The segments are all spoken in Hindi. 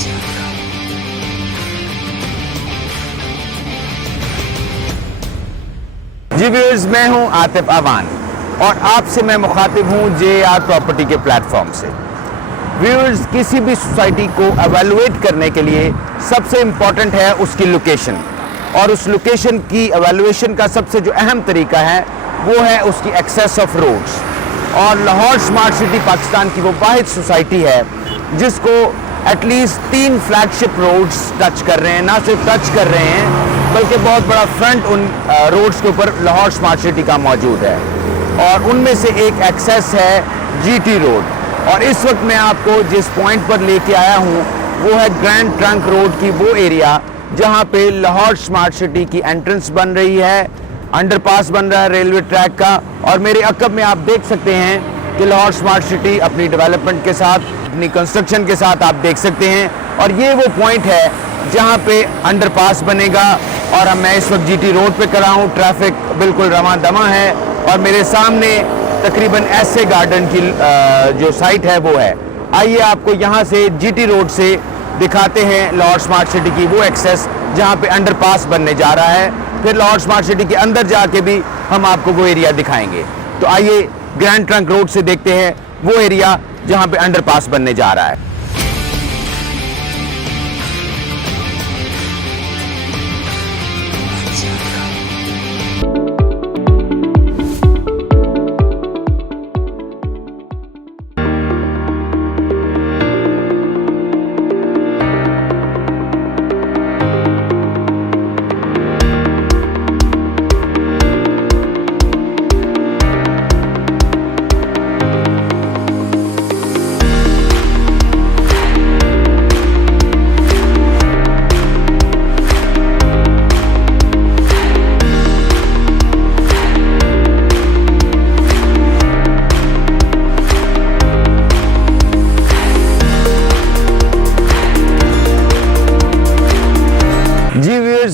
जी व्यूअर्स, मैं हूं आतिफ अवान और आपसे मैं मुखातिब हूं JR प्रॉपर्टी के प्लेटफॉर्म से। व्यूअर्स, किसी भी सोसाइटी को एवेलुएट करने के लिए सबसे इम्पॉर्टेंट है उसकी लोकेशन, और उस लोकेशन की एवेलुएशन का सबसे जो अहम तरीका है वो है उसकी एक्सेस ऑफ रोड्स। और लाहौर स्मार्ट सिटी पाकिस्तान की वो वाहिद सोसाइटी है जिसको एटलीस्ट 3 फ्लैगशिप रोड्स टच कर रहे हैं। ना सिर्फ टच कर रहे हैं बल्कि बहुत बड़ा फ्रंट उन रोड्स के ऊपर लाहौर स्मार्ट सिटी का मौजूद है, और उनमें से एक एक्सेस है GT रोड। और इस वक्त मैं आपको जिस पॉइंट पर लेके आया हूँ वो है ग्रैंड ट्रंक रोड की वो एरिया जहाँ पे लाहौर स्मार्ट सिटी की एंट्रेंस बन रही है, अंडरपास बन रहा है रेलवे ट्रैक का। और मेरे अकब में आप देख सकते हैं कि लाहौर स्मार्ट सिटी अपनी डेवलपमेंट के साथ, अपनी कंस्ट्रक्शन के साथ आप देख सकते हैं। और ये वो पॉइंट है जहाँ पे अंडरपास बनेगा, और मैं इस वक्त GT रोड पे खड़ा हूँ। ट्रैफिक बिल्कुल रवां दमा है और मेरे सामने तकरीबन ऐसे गार्डन की जो साइट है वो है। आइए आपको यहाँ से GT रोड से दिखाते हैं लाहौर स्मार्ट सिटी की वो एक्सेस जहाँ पे अंडरपास बनने जा रहा है। फिर लाहौर स्मार्ट सिटी के अंदर जाके भी हम आपको वो एरिया दिखाएंगे। तो आइए ग्रैंड ट्रंक रोड से देखते हैं वो एरिया जहाँ पे अंडरपास बनने जा रहा है।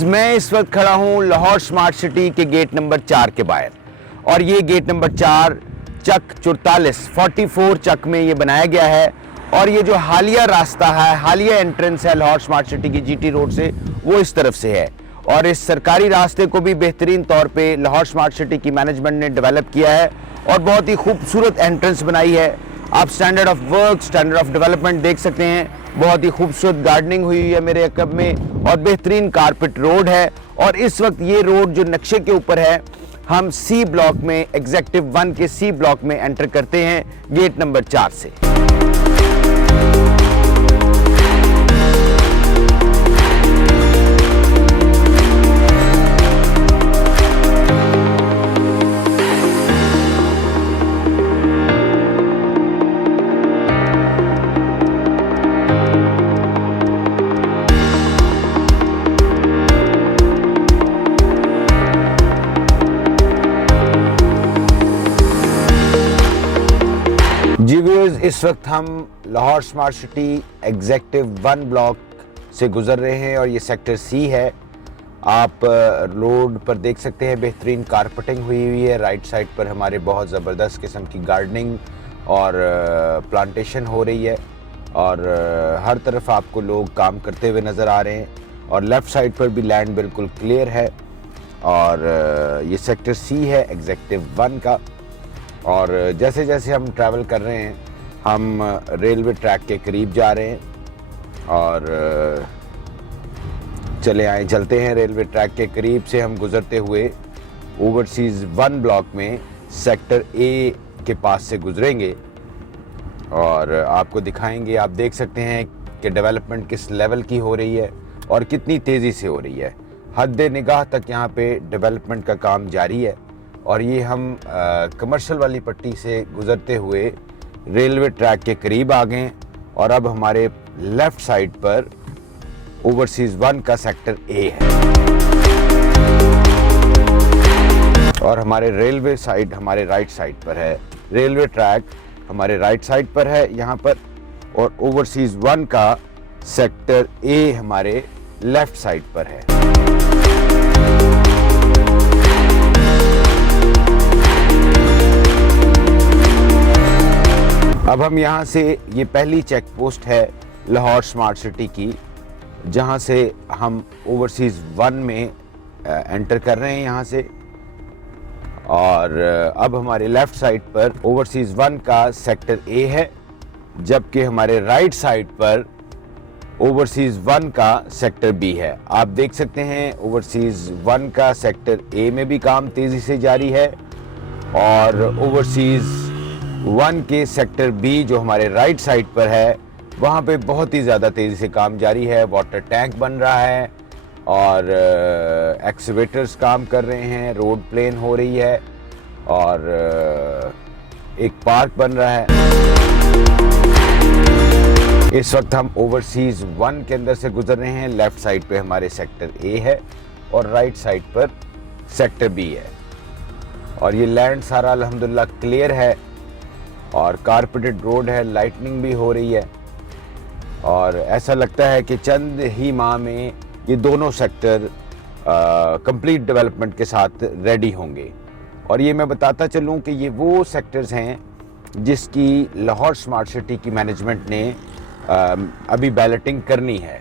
मैं इस वक्त खड़ा हूं लाहौर स्मार्ट सिटी के गेट नंबर 4 के बाहर, और ये गेट नंबर 4 चक 44 चक में ये बनाया गया है। और ये जो हालिया रास्ता है, हालिया एंट्रेंस है लाहौर स्मार्ट सिटी की GT रोड से, वो इस तरफ से है। और इस सरकारी रास्ते को भी बेहतरीन तौर पे लाहौर स्मार्ट सिटी की मैनेजमेंट ने डेवलप किया है और बहुत ही खूबसूरत एंट्रेंस बनाई है। आप standard of work, standard of development देख सकते हैं। बहुत ही खूबसूरत गार्डनिंग हुई है मेरे अकब में, और बेहतरीन कारपेट रोड है। और इस वक्त ये रोड जो नक्शे के ऊपर है, हम C ब्लॉक में, एग्जीक्यूटिव 1 के C ब्लॉक में एंटर करते हैं गेट नंबर 4 से। जी व्यूअर्स, इस वक्त हम Lahore smart city executive 1 block से गुजर रहे हैं और ये सेक्टर C है। आप रोड पर देख सकते हैं बेहतरीन कारपेटिंग हुई है। राइट साइड पर हमारे बहुत ज़बरदस्त किस्म की गार्डनिंग और प्लांटेशन हो रही है, और हर तरफ आपको लोग काम करते हुए नज़र आ रहे हैं। और लेफ़्ट साइड पर भी लैंड बिल्कुल क्लियर है, और ये सेक्टर C है एग्जीक्यूटिव 1 का। और जैसे जैसे हम ट्रैवल कर रहे हैं, हम रेलवे ट्रैक के करीब जा रहे हैं, और चलते हैं रेलवे ट्रैक के करीब से हम गुजरते हुए ओवरसीज़ 1 ब्लॉक में सेक्टर A के पास से गुजरेंगे, और आपको दिखाएंगे। आप देख सकते हैं कि डेवलपमेंट किस लेवल की हो रही है और कितनी तेज़ी से हो रही है। हद निगाह तक यहाँ पे डेवलपमेंट का काम जारी है। और ये हम कमर्शियल वाली पट्टी से गुजरते हुए रेलवे ट्रैक के करीब आ गए, और अब हमारे लेफ़्ट साइड पर ओवरसीज़ 1 का सेक्टर A है, और हमारे रेलवे साइड हमारे राइट साइड पर है। रेलवे ट्रैक हमारे राइट साइड पर है यहाँ पर, और ओवरसीज़ 1 का सेक्टर A हमारे लेफ़्ट साइड पर है। अब हम यहाँ से, ये पहली चेक पोस्ट है लाहौर स्मार्ट सिटी की, जहां से हम ओवरसीज़ 1 में एंटर कर रहे हैं यहाँ से। और अब हमारे लेफ़्ट साइड पर ओवरसीज़ 1 का सेक्टर ए है, जबकि हमारे राइट साइड पर ओवरसीज़ 1 का सेक्टर बी है। आप देख सकते हैं ओवरसीज़ 1 का सेक्टर ए में भी काम तेज़ी से जारी है, और ओवरसीज़ 1 के सेक्टर बी जो हमारे राइट साइड पर है, वहाँ पे बहुत ही ज़्यादा तेज़ी से काम जारी है। वाटर टैंक बन रहा है और एक्सकेवेटर्स काम कर रहे हैं, रोड प्लेन हो रही है और एक पार्क बन रहा है। इस वक्त हम ओवरसीज़ 1 के अंदर से गुजर रहे हैं। लेफ़्ट साइड पे हमारे सेक्टर ए है और राइट साइड पर सेक्टर बी है, और ये लैंड सारा अल्हम्दुलिल्लाह क्लियर है और कारपेटेड रोड है, लाइटनिंग भी हो रही है, और ऐसा लगता है कि चंद ही माह में ये दोनों सेक्टर कंप्लीट डेवलपमेंट के साथ रेडी होंगे। और ये मैं बताता चलूँ कि ये वो सेक्टर्स हैं जिसकी लाहौर स्मार्ट सिटी की मैनेजमेंट ने अभी बैलेटिंग करनी है,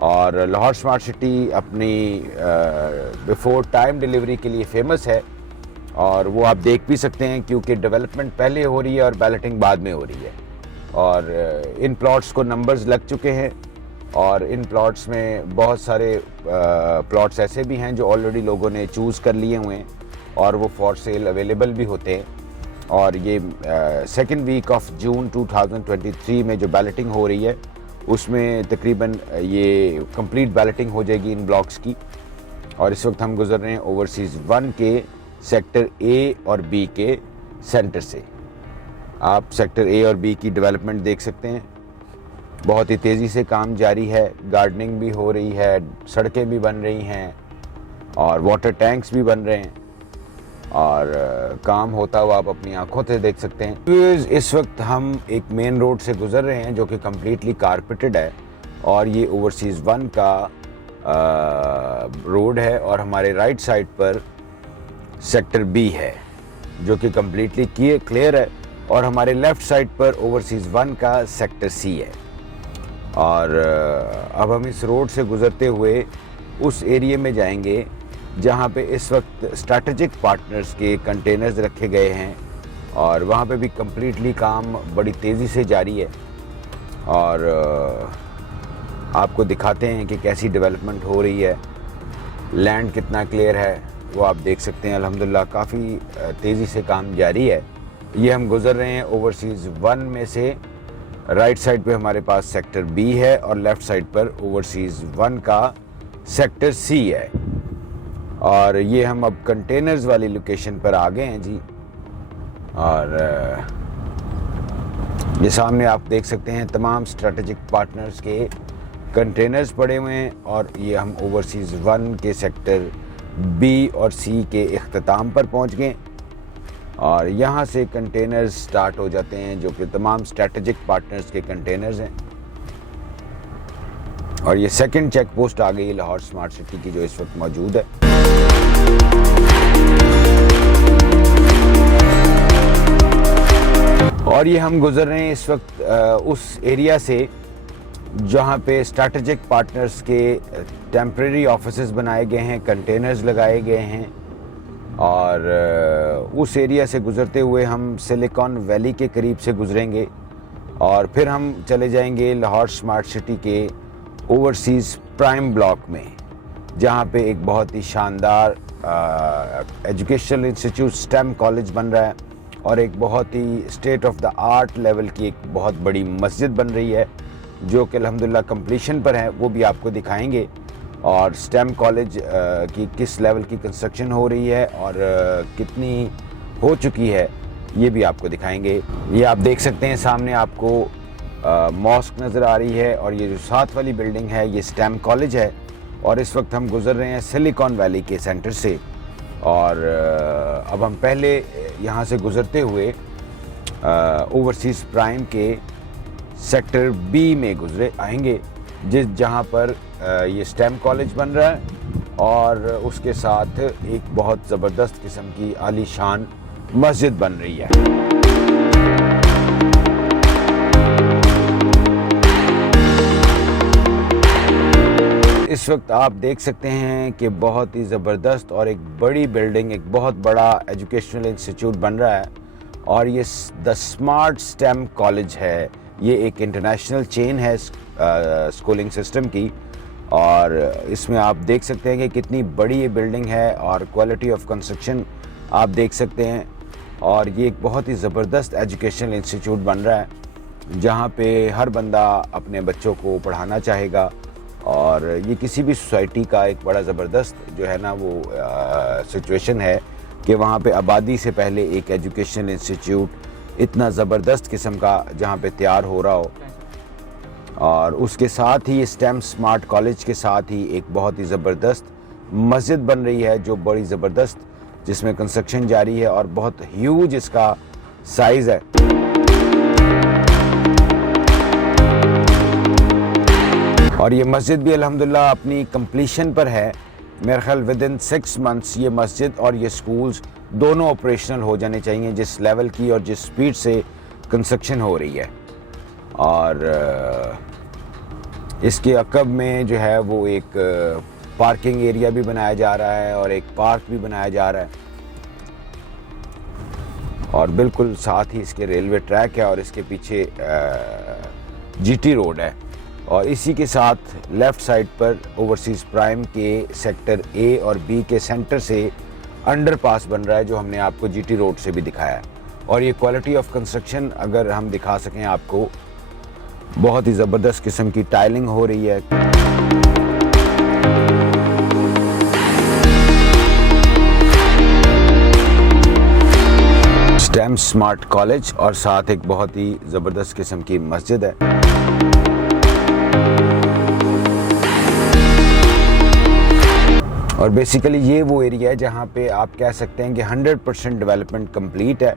और लाहौर स्मार्ट सिटी अपनी बिफोर टाइम डिलीवरी के लिए फेमस है, और वो आप देख भी सकते हैं क्योंकि डेवलपमेंट पहले हो रही है और बैलेटिंग बाद में हो रही है। और इन प्लॉट्स को नंबर्स लग चुके हैं, और इन प्लॉट्स में बहुत सारे प्लॉट्स ऐसे भी हैं जो ऑलरेडी लोगों ने चूज़ कर लिए हुए हैं और वो फॉर सेल अवेलेबल भी होते हैं। और ये सेकेंड वीक ऑफ जून 2023 में जो बैलेटिंग हो रही है उसमें तकरीबन ये कंप्लीट बैलेटिंग हो जाएगी इन ब्लॉक्स की। और इस वक्त हम गुजर रहे हैं ओवरसीज़ 1 के सेक्टर ए और बी के सेंटर से। आप सेक्टर ए और बी की डेवलपमेंट देख सकते हैं, बहुत ही तेज़ी से काम जारी है, गार्डनिंग भी हो रही है, सड़कें भी बन रही हैं और वाटर टैंक्स भी बन रहे हैं, और काम होता हुआ आप अपनी आंखों से देख सकते हैं। इस वक्त हम एक मेन रोड से गुजर रहे हैं जो कि कम्प्लीटली कारपेटेड है, और ये ओवरसीज़ 1 का रोड है, और हमारे राइट साइड पर सेक्टर बी है जो कि कम्प्लीटली क्लियर है, और हमारे लेफ़्ट साइड पर ओवरसीज़ 1 का सेक्टर सी है। और अब हम इस रोड से गुजरते हुए उस एरिया में जाएंगे जहां पे इस वक्त स्ट्रैटेजिक पार्टनर्स के कंटेनर्स रखे गए हैं, और वहां पे भी कम्प्लीटली काम बड़ी तेज़ी से जारी है। और आपको दिखाते हैं कि कैसी डेवलपमेंट हो रही है, लैंड कितना क्लियर है वो आप देख सकते हैं। अल्हम्दुलिल्लाह काफ़ी तेज़ी से काम जारी है। ये हम गुज़र रहे हैं ओवरसीज़ 1 में से। राइट साइड पे हमारे पास सेक्टर बी है और लेफ़्ट साइड पर ओवरसीज़ 1 का सेक्टर सी है, और ये हम अब कंटेनर्स वाली लोकेशन पर आ गए हैं जी। और ये सामने आप देख सकते हैं तमाम स्ट्रैटेजिक पार्टनर्स के कंटेनर्स पड़े हुए हैं, और ये हम ओवरसीज़ 1 के सेक्टर बी और सी के इख्तिताम पर पहुंच गए, और यहाँ से कंटेनर्स स्टार्ट हो जाते हैं जो कि तमाम स्ट्रैटेजिक पार्टनर्स के कंटेनर्स हैं। और ये सेकंड चेक पोस्ट आ गई लाहौर स्मार्ट सिटी की जो इस वक्त मौजूद है। और ये हम गुजर रहे हैं इस वक्त उस एरिया से जहाँ पे स्ट्रैटेजिक पार्टनर्स के टेम्परेरी ऑफिसेस बनाए गए हैं, कंटेनर्स लगाए गए हैं, और उस एरिया से गुजरते हुए हम सिलिकॉन वैली के करीब से गुजरेंगे, और फिर हम चले जाएंगे लाहौर स्मार्ट सिटी के ओवरसीज़ प्राइम ब्लॉक में, जहाँ पे एक बहुत ही शानदार एजुकेशनल इंस्टीट्यूट स्टेम कॉलेज बन रहा है, और एक बहुत ही state of the art level की एक बहुत बड़ी मस्जिद बन रही है जो कि अल्हम्दुलिल्लाह कंप्लीशन पर है, वो भी आपको दिखाएंगे। और स्टेम कॉलेज की किस लेवल की कंस्ट्रक्शन हो रही है और कितनी हो चुकी है ये भी आपको दिखाएंगे। ये आप देख सकते हैं सामने आपको मॉस्क नज़र आ रही है, और ये जो साथ वाली बिल्डिंग है ये स्टेम कॉलेज है। और इस वक्त हम गुज़र रहे हैं सिलिकॉन वैली के सेंटर से, और अब हम पहले यहाँ से गुज़रते हुए ओवरसीज़ प्राइम के सेक्टर बी में गुजरे आएंगे, जहाँ पर ये स्टेम कॉलेज बन रहा है, और उसके साथ एक बहुत ज़बरदस्त किस्म की आलीशान मस्जिद बन रही है। इस वक्त आप देख सकते हैं कि बहुत ही ज़बरदस्त और एक बड़ी बिल्डिंग, एक बहुत बड़ा एजुकेशनल इंस्टीट्यूट बन रहा है और ये द स्मार्ट स्टेम कॉलेज है। ये एक इंटरनेशनल चेन है स्कूलिंग सिस्टम की और इसमें आप देख सकते हैं कि कितनी बड़ी ये बिल्डिंग है और क्वालिटी ऑफ कंस्ट्रक्शन आप देख सकते हैं। और ये एक बहुत ही ज़बरदस्त एजुकेशनल इंस्टीट्यूट बन रहा है जहाँ पे हर बंदा अपने बच्चों को पढ़ाना चाहेगा और ये किसी भी सोसाइटी का एक बड़ा ज़बरदस्त जो है ना वो सिचुएशन है कि वहाँ पे आबादी से पहले एक एजुकेशनल इंस्टीट्यूट इतना ज़बरदस्त किस्म का जहाँ पे तैयार हो रहा हो। और उसके साथ ही स्टेम स्मार्ट कॉलेज के साथ ही एक बहुत ही ज़बरदस्त मस्जिद बन रही है जो बड़ी ज़बरदस्त, जिसमें कंस्ट्रक्शन जारी है और बहुत ह्यूज इसका साइज़ है। और ये मस्जिद भी अल्हम्दुलिल्लाह अपनी कंप्लीशन पर है। मेरे ख्याल विद इन 6 मंथ्स ये मस्जिद और ये स्कूल्स दोनों ऑपरेशनल हो जाने चाहिए जिस लेवल की और जिस स्पीड से कंस्ट्रक्शन हो रही है। और इसके अकब में जो है वो एक पार्किंग एरिया भी बनाया जा रहा है और एक पार्क भी बनाया जा रहा है और बिल्कुल साथ ही इसके रेलवे ट्रैक है और इसके पीछे जीटी रोड है। और इसी के साथ लेफ़्ट साइड पर ओवरसीज़ प्राइम के सेक्टर ए और बी के सेंटर से अंडरपास बन रहा है जो हमने आपको जीटी रोड से भी दिखाया है। और ये क्वालिटी ऑफ कंस्ट्रक्शन अगर हम दिखा सकें आपको, बहुत ही ज़बरदस्त किस्म की टाइलिंग हो रही है। स्टेम स्मार्ट कॉलेज और साथ एक बहुत ही ज़बरदस्त किस्म की मस्जिद है। और बेसिकली ये वो एरिया है जहाँ पे आप कह सकते हैं कि 100% डेवलपमेंट कंप्लीट है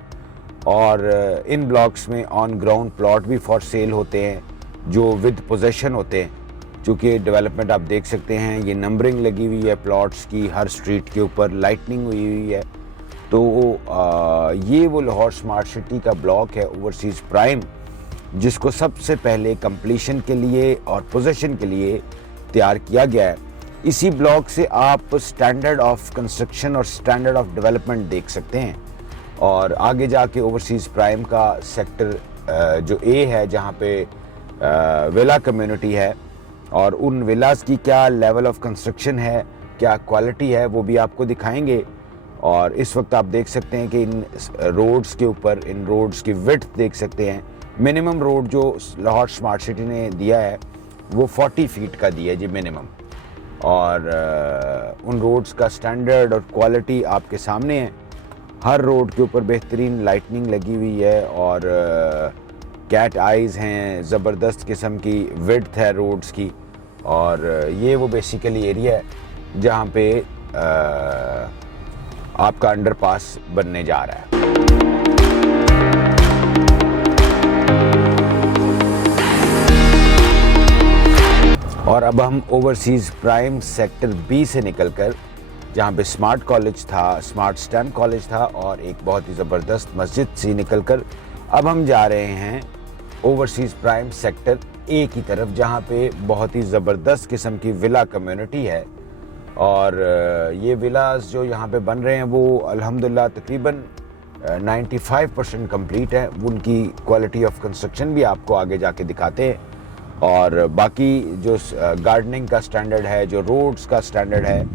और इन ब्लॉक्स में ऑन ग्राउंड प्लॉट भी फॉर सेल होते हैं जो विद पोजेशन होते हैं। चूँकि डेवलपमेंट आप देख सकते हैं, ये नंबरिंग लगी हुई है प्लॉट्स की, हर स्ट्रीट के ऊपर लाइटनिंग हुई है। तो ये वो लाहौर स्मार्ट सिटी का ब्लॉक है ओवरसीज़ प्राइम, जिसको सबसे पहले कंप्लीशन के लिए और पोजेशन के लिए तैयार किया गया है। इसी ब्लॉक से आप स्टैंडर्ड ऑफ कंस्ट्रक्शन और स्टैंडर्ड ऑफ डेवलपमेंट देख सकते हैं। और आगे जाके ओवरसीज़ प्राइम का सेक्टर जो ए है जहाँ पे विला कम्युनिटी है और उन विलास की क्या लेवल ऑफ कंस्ट्रक्शन है, क्या क्वालिटी है, वो भी आपको दिखाएंगे। और इस वक्त आप देख सकते हैं कि इन रोड्स के ऊपर, इन रोड्स की विड्थ देख सकते हैं। मिनिमम रोड जो लाहौर स्मार्ट सिटी ने दिया है वो 40 फीट का दिया है जी मिनिमम। और उन रोड्स का स्टैंडर्ड और क्वालिटी आपके सामने है। हर रोड के ऊपर बेहतरीन लाइटनिंग लगी हुई है और कैट आइज़ हैं, ज़बरदस्त किस्म की विड्थ है रोड्स की। और ये वो बेसिकली एरिया है जहाँ पे आपका अंडरपास बनने जा रहा है। और अब हम ओवरसीज़ प्राइम सेक्टर बी से निकलकर, जहाँ पे स्मार्ट कॉलेज था, स्मार्ट स्टेम कॉलेज था और एक बहुत ही ज़बरदस्त मस्जिद से निकलकर अब हम जा रहे हैं ओवरसीज़ प्राइम सेक्टर ए की तरफ, जहाँ पे बहुत ही ज़बरदस्त किस्म की विला कम्युनिटी है। और ये विलास जो यहाँ पे बन रहे हैं वो अल्हम्दुलिल्लाह तकरीबन 95% कंप्लीट है। उनकी क्वालिटी ऑफ कंस्ट्रक्शन भी आपको आगे जाके दिखाते हैं। और बाकी जो गार्डनिंग का स्टैंडर्ड है, जो रोड्स का स्टैंडर्ड है,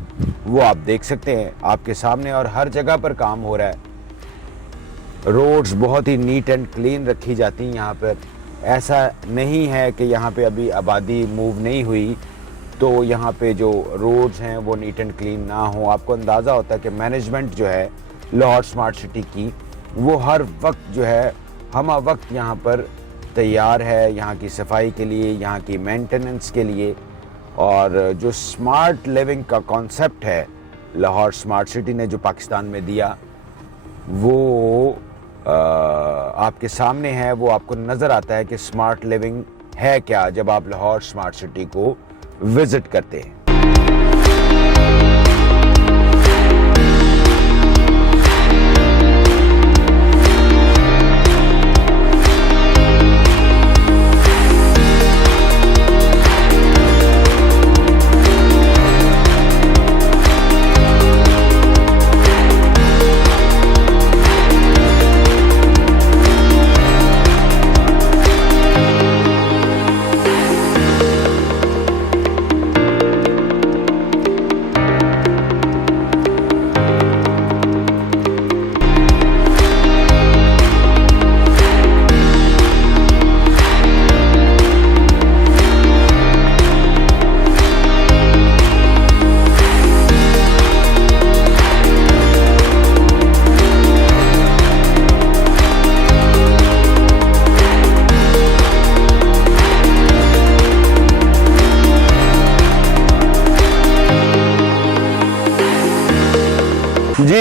वो आप देख सकते हैं आपके सामने। और हर जगह पर काम हो रहा है। रोड्स बहुत ही नीट एंड क्लीन रखी जाती हैं यहाँ पर। ऐसा नहीं है कि यहाँ पे अभी आबादी मूव नहीं हुई तो यहाँ पे जो रोड्स हैं वो नीट एंड क्लीन ना हो। आपको अंदाज़ा होता है कि मैनेजमेंट जो है लाहौर स्मार्ट सिटी की वो हर वक्त जो है हम वक्त यहाँ पर तैयार है यहाँ की सफाई के लिए, यहाँ की मेंटेनेंस के लिए। और जो स्मार्ट लिविंग का कॉन्सेप्ट है लाहौर स्मार्ट सिटी ने जो पाकिस्तान में दिया वो आपके सामने है। वो आपको नज़र आता है कि स्मार्ट लिविंग है क्या जब आप लाहौर स्मार्ट सिटी को विज़िट करते हैं।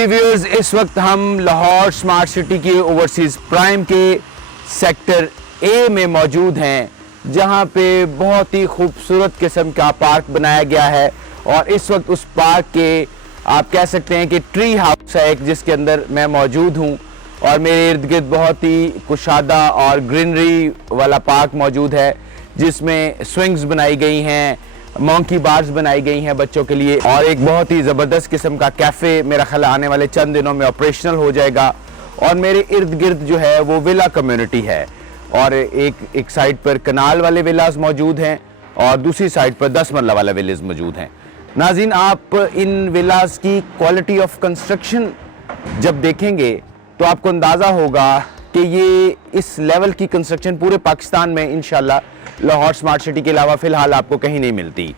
जी व्यूअर्स, इस वक्त हम लाहौर स्मार्ट सिटी के ओवरसीज प्राइम के सेक्टर ए में मौजूद हैं, जहां पे बहुत ही खूबसूरत किस्म का पार्क बनाया गया है। और इस वक्त उस पार्क के आप कह सकते हैं कि ट्री हाउस है एक, जिसके अंदर मैं मौजूद हूं। और मेरे इर्द गिर्द बहुत ही कुशादा और ग्रीनरी वाला पार्क मौजूद है, जिसमें स्विंग्स बनाई गई हैं, मंकी बार्स बनाई गई हैं बच्चों के लिए, और एक बहुत ही ज़बरदस्त किस्म का कैफ़े मेरा ख्याल आने वाले चंद दिनों में ऑपरेशनल हो जाएगा। और मेरे इर्द गिर्द जो है वो विला कम्युनिटी है, और एक साइड पर कनाल वाले विलास मौजूद हैं और दूसरी साइड पर 10 मरला वाला विलेज मौजूद हैं। नाज़रीन, आप इन विलास की क्वालिटी ऑफ कंस्ट्रक्शन जब देखेंगे तो आपको अंदाज़ा होगा कि ये इस लेवल की कंस्ट्रक्शन पूरे पाकिस्तान में इंशाल्लाह लाहौर स्मार्ट सिटी के अलावा फ़िलहाल आपको कहीं नहीं मिलती।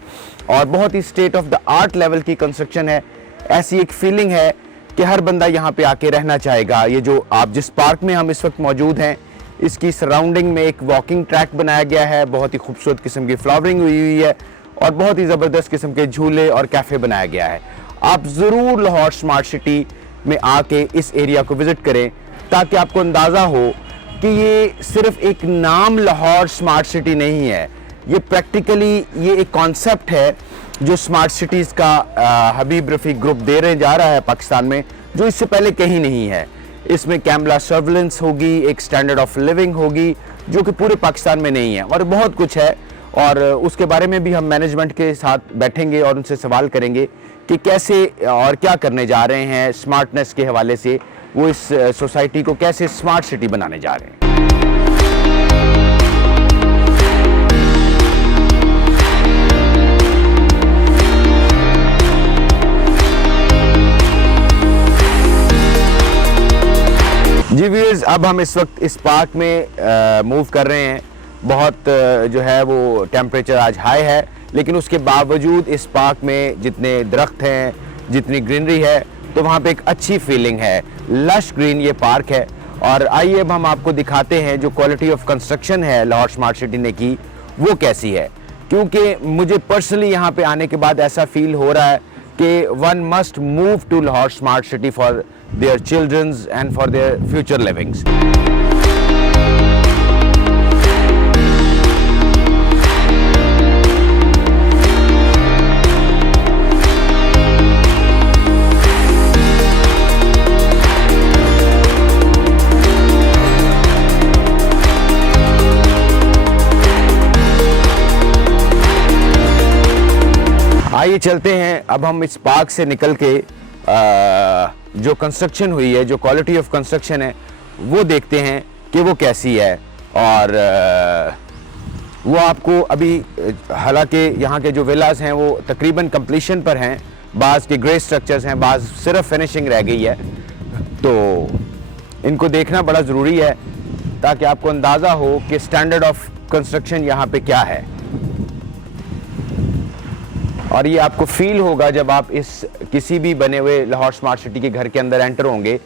और बहुत ही state of the art level की कंस्ट्रक्शन है। ऐसी एक फीलिंग है कि हर बंदा यहाँ पे आके रहना चाहेगा। ये जो आप जिस पार्क में हम इस वक्त मौजूद हैं, इसकी सराउंडिंग में एक वॉकिंग ट्रैक बनाया गया है, बहुत ही खूबसूरत किस्म की फ्लावरिंग हुई है और बहुत ही ज़बरदस्त किस्म के झूले और कैफ़े बनाया गया है। आप ज़रूर लाहौर स्मार्ट सिटी में आके इस एरिया को विज़िट करें, ताकि आपको अंदाज़ा हो कि ये सिर्फ एक नाम लाहौर स्मार्ट सिटी नहीं है, ये प्रैक्टिकली ये एक कॉन्सेप्ट है जो स्मार्ट सिटीज़ का हबीब रफ़ीक ग्रुप दे रहे जा रहा है पाकिस्तान में, जो इससे पहले कहीं नहीं है। इसमें कैमरा सर्विलेंस होगी, एक स्टैंडर्ड ऑफ लिविंग होगी जो कि पूरे पाकिस्तान में नहीं है, और बहुत कुछ है। और उसके बारे में भी हम मैनेजमेंट के साथ बैठेंगे और उनसे सवाल करेंगे कि कैसे और क्या करने जा रहे हैं स्मार्टनेस के हवाले से, वो इस सोसाइटी को कैसे स्मार्ट सिटी बनाने जा रहे हैं। जी व्यूअर्स, अब हम इस वक्त इस पार्क में मूव कर रहे हैं। बहुत जो है वो टेम्परेचर आज हाई है, लेकिन उसके बावजूद इस पार्क में जितने दरख्त हैं, जितनी ग्रीनरी है, तो वहाँ पे एक अच्छी फीलिंग है। लश ग्रीन ये पार्क है। और आइए अब हम आपको दिखाते हैं जो क्वालिटी ऑफ कंस्ट्रक्शन है लाहौर स्मार्ट सिटी ने की, वो कैसी है। क्योंकि मुझे पर्सनली यहाँ पे आने के बाद ऐसा फील हो रहा है कि one must move to Lahore smart city for their childrens and for their future livings. आइए चलते हैं, अब हम इस पार्क से निकल के जो कंस्ट्रक्शन हुई है, जो क्वालिटी ऑफ कंस्ट्रक्शन है, वो देखते हैं कि वो कैसी है। और वो आपको अभी, हालांकि यहाँ के जो विलास हैं वो तकरीबन कंप्लीशन पर हैं, बाज़ के ग्रे स्ट्रक्चर्स हैं, बाज़ सिर्फ फिनिशिंग रह गई है, तो इनको देखना बड़ा ज़रूरी है ताकि आपको अंदाज़ा हो कि स्टैंडर्ड ऑफ कंस्ट्रक्शन यहाँ पे क्या है। और ये आपको फील होगा जब आप इस किसी भी बने हुए लाहौर स्मार्ट सिटी के घर के अंदर एंटर होंगे,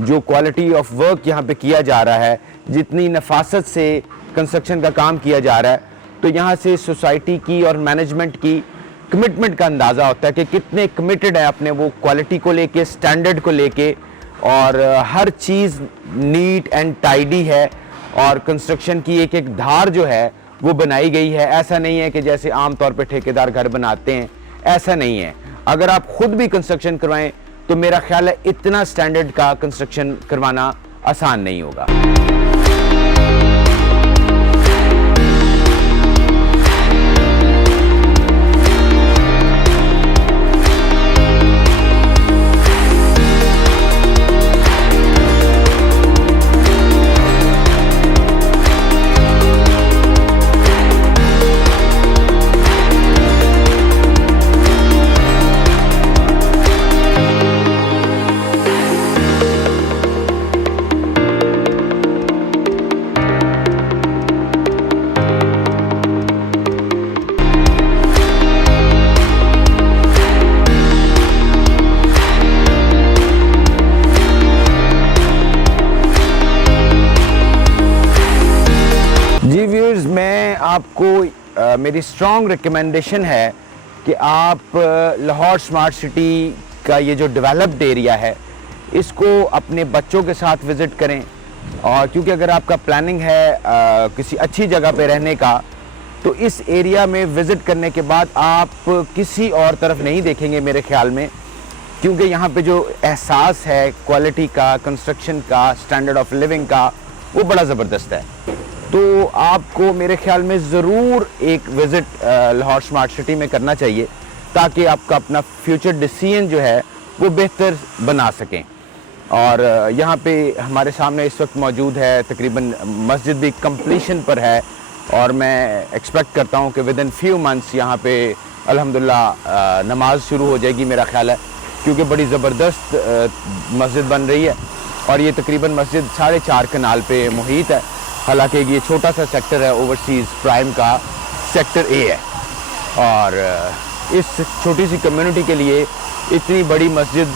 जो क्वालिटी ऑफ वर्क यहाँ पे किया जा रहा है, जितनी नफासत से कंस्ट्रक्शन का काम किया जा रहा है, तो यहाँ से सोसाइटी की और मैनेजमेंट की कमिटमेंट का अंदाज़ा होता है कि कितने कमिटेड है अपने वो क्वालिटी को लेके, स्टैंडर्ड को लेके, और हर चीज़ नीट एंड टाइडी है। और कंस्ट्रक्शन की एक एक धार जो है वो बनाई गई है। ऐसा नहीं है कि जैसे आम तौर पे ठेकेदार घर बनाते हैं, ऐसा नहीं है। अगर आप खुद भी कंस्ट्रक्शन करवाएं तो मेरा ख्याल है इतना स्टैंडर्ड का कंस्ट्रक्शन करवाना आसान नहीं होगा। आपको मेरी स्ट्रॉन्ग रिकमेंडेशन है कि आप लाहौर स्मार्ट सिटी का ये जो डेवलप्ड एरिया है, इसको अपने बच्चों के साथ विज़िट करें। और क्योंकि अगर आपका प्लानिंग है किसी अच्छी जगह पे रहने का, तो इस एरिया में विज़िट करने के बाद आप किसी और तरफ नहीं देखेंगे मेरे ख्याल में, क्योंकि यहाँ पे जो एहसास है क्वालिटी का, कंस्ट्रक्शन का, स्टैंडर्ड ऑफ लिविंग का, वो बड़ा ज़बरदस्त है। तो आपको मेरे ख्याल में ज़रूर एक विज़िट लाहौर स्मार्ट सिटी में करना चाहिए, ताकि आपका अपना फ्यूचर डिसीजन जो है वो बेहतर बना सकें। और यहाँ पे हमारे सामने इस वक्त मौजूद है, तकरीबन मस्जिद भी कंप्लीशन पर है, और मैं एक्सपेक्ट करता हूँ कि विद इन फ्यू मंथ्स यहाँ पे अल्हम्दुलिल्लाह नमाज शुरू हो जाएगी मेरा ख्याल है, क्योंकि बड़ी ज़बरदस्त मस्जिद बन रही है। और ये तकरीबन मस्जिद 4.5 कनाल पे मुहित है। हालांकि ये छोटा सा सेक्टर है ओवरसीज़ प्राइम का, सेक्टर ए है, और इस छोटी सी कम्युनिटी के लिए इतनी बड़ी मस्जिद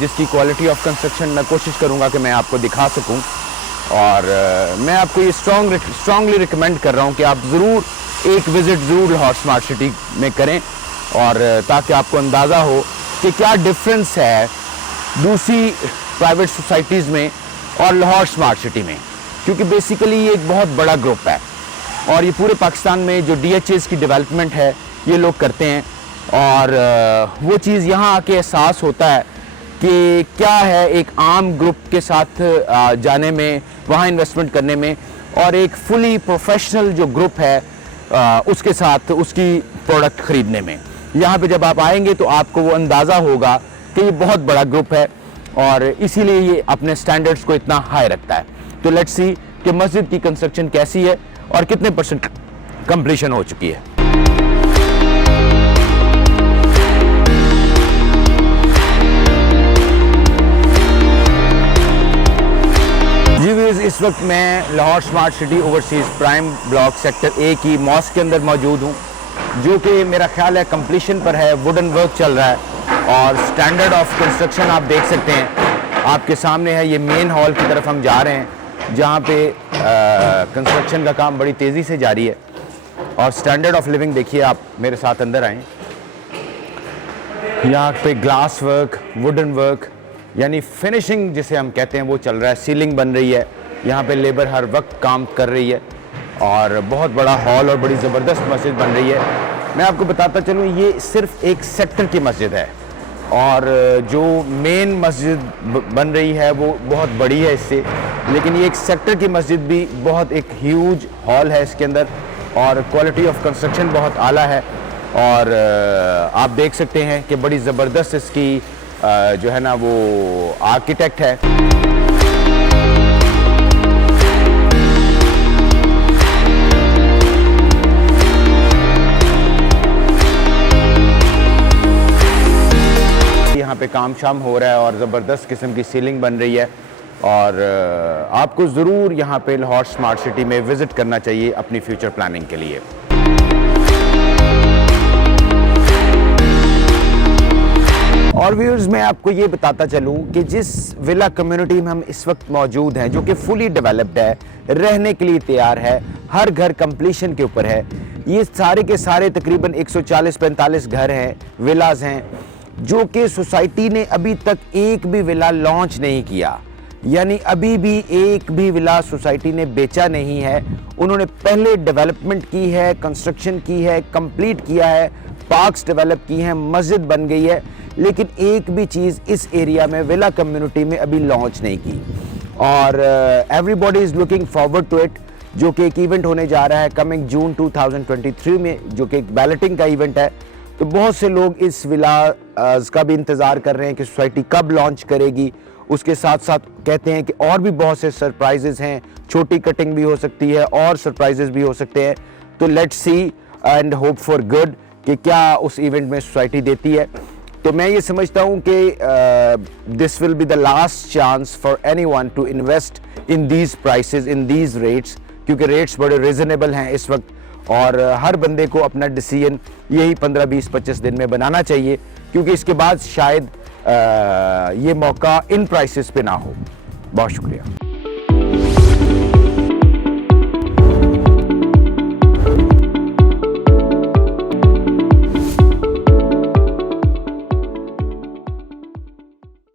जिसकी क्वालिटी ऑफ कंस्ट्रक्शन मैं कोशिश करूँगा कि मैं आपको दिखा सकूँ। और मैं आपको ये स्ट्रांगली रिकमेंड कर रहा हूँ कि आप ज़रूर एक विज़िट ज़रूर लाहौर स्मार्ट सिटी में करें, और ताकि आपको अंदाज़ा हो कि क्या डिफरेंस है दूसरी प्राइवेट सोसाइटीज़ में और लाहौर स्मार्ट सिटी में। क्योंकि बेसिकली ये एक बहुत बड़ा ग्रुप है, और ये पूरे पाकिस्तान में जो DHAs की डेवलपमेंट है ये लोग करते हैं। और वो चीज़ यहाँ आके एहसास होता है कि क्या है एक आम ग्रुप के साथ जाने में, वहाँ इन्वेस्टमेंट करने में, और एक फुली प्रोफेशनल जो ग्रुप है उसके साथ उसकी प्रोडक्ट ख़रीदने में। यहाँ पे जब आप आएंगे तो आपको वो अंदाज़ा होगा कि ये बहुत बड़ा ग्रुप है, और इसीलिए ये अपने स्टैंडर्ड्स को इतना हाई रखता है। तो लेट्स सी कि मस्जिद की कंस्ट्रक्शन कैसी है और कितने % कंप्लीशन हो चुकी है। जी व्यूअर्स, इस वक्त मैं Lahore smart city overseas prime block sector A की मॉस्क के अंदर मौजूद हूँ, जो कि मेरा ख्याल है कंप्लीशन पर है, वुडन वर्क चल रहा है, और स्टैंडर्ड ऑफ कंस्ट्रक्शन आप देख सकते हैं आपके सामने है। ये मेन हॉल की तरफ हम जा रहे हैं, जहाँ पे कंस्ट्रक्शन का काम बड़ी तेज़ी से जारी है। और स्टैंडर्ड ऑफ लिविंग देखिए, आप मेरे साथ अंदर आएँ। यहाँ पे ग्लास वर्क, वुडन वर्क, यानी फिनिशिंग जिसे हम कहते हैं वो चल रहा है। सीलिंग बन रही है, यहाँ पे लेबर हर वक्त काम कर रही है, और बहुत बड़ा हॉल और बड़ी ज़बरदस्त मस्जिद बन रही है। मैं आपको बताता चलूँ, ये सिर्फ एक सेक्टर की मस्जिद है, और जो मेन मस्जिद बन रही है वो बहुत बड़ी है इससे, लेकिन ये एक सेक्टर की मस्जिद भी बहुत एक ह्यूज हॉल है इसके अंदर, और क्वालिटी ऑफ कंस्ट्रक्शन बहुत आला है। और आप देख सकते हैं कि बड़ी ज़बरदस्त इसकी जो है ना वो आर्किटेक्ट है। यहाँ पे काम शाम हो रहा है, और ज़बरदस्त किस्म की सीलिंग बन रही है, और आपको ज़रूर यहाँ पे लाहौर स्मार्ट सिटी में विज़िट करना चाहिए अपनी फ्यूचर प्लानिंग के लिए। और व्यूअर्स, मैं आपको ये बताता चलूँ कि जिस विला कम्युनिटी में हम इस वक्त मौजूद हैं, जो कि फुली डेवलप्ड है, रहने के लिए तैयार है, हर घर कंप्लीशन के ऊपर है, ये सारे के सारे तकरीबन 140-45 घर हैं, विलाज हैं, जो कि सोसाइटी ने अभी तक एक भी विला लॉन्च नहीं किया। यानी अभी भी एक भी विला सोसाइटी ने बेचा नहीं है। उन्होंने पहले डेवलपमेंट की है, कंस्ट्रक्शन की है, कंप्लीट किया है, पार्क्स डेवलप की हैं, मस्जिद बन गई है, लेकिन एक भी चीज़ इस एरिया में विला कम्युनिटी में अभी लॉन्च नहीं की। और everybody is looking forward to it, जो कि एक इवेंट होने जा रहा है कमिंग जून 2023 में, जो कि एक बैलेटिंग का इवेंट है। तो बहुत से लोग इस विला का भी इंतज़ार कर रहे हैं कि सोसाइटी कब लॉन्च करेगी। उसके साथ साथ कहते हैं कि और भी बहुत से सरप्राइजेज़ हैं, छोटी कटिंग भी हो सकती है और सरप्राइजेज़ भी हो सकते हैं। तो let's see and hope for good कि क्या उस इवेंट में सोसाइटी देती है। तो मैं ये समझता हूँ कि this will be the last chance for anyone to invest in these prices, in these rates, क्योंकि रेट्स बड़े रिजनेबल हैं इस वक्त, और हर बंदे को अपना डिसीजन यही 15, 20, 25 दिन में बनाना चाहिए, क्योंकि इसके बाद शायद ये मौका इन प्राइसेस पे ना हो। बहुत शुक्रिया।